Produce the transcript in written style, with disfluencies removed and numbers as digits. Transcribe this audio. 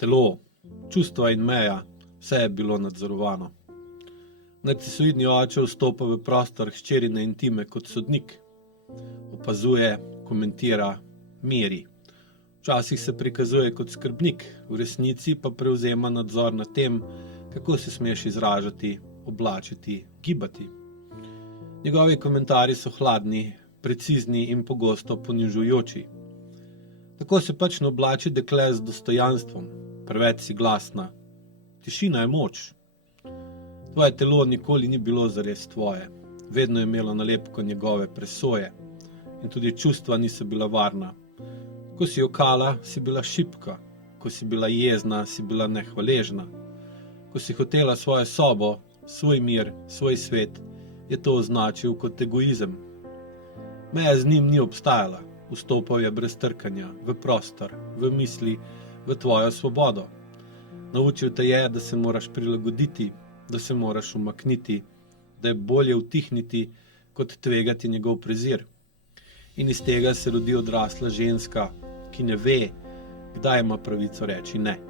telo, čustva in meja, vse je bilo nadzorovano. Narcisoidni oče vstopa v prostor hčerine intime kot sodnik. Opazuje, komentira, meri. Včasih se prikazuje kot skrbnik, v resnici pa prevzema nadzor nad tem, kako se smeš izražati, oblačiti, gibati. Njegovi komentarji so hladni, precizni in pogosto ponižujoči. Tako se pač ne oblači dekle z dostojanstvom, preveč si glasna. Tišina je moč. Tvoje telo nikoli ni bilo zares tvoje, vedno je imelo nalepko njegove presoje in tudi čustva niso bila varna. Ko si jokala, si bila šibka, ko si bila jezna, si bila nehvaležna. Ko si hotela svojo sobo, svoj mir, svoj svet, je to označil kot egoizem. Meja z njim ni obstajala, vstopal je brez trkanja, v prostor, v misli, v tvojo svobodo. Naučil te je, da se moraš prilagoditi, da se moraš umakniti, da je bolje utihniti, kot tvegati njegov prezir. In iz tega se rodi odrasla ženska, ki ne ve, kdaj ima pravico reči ne.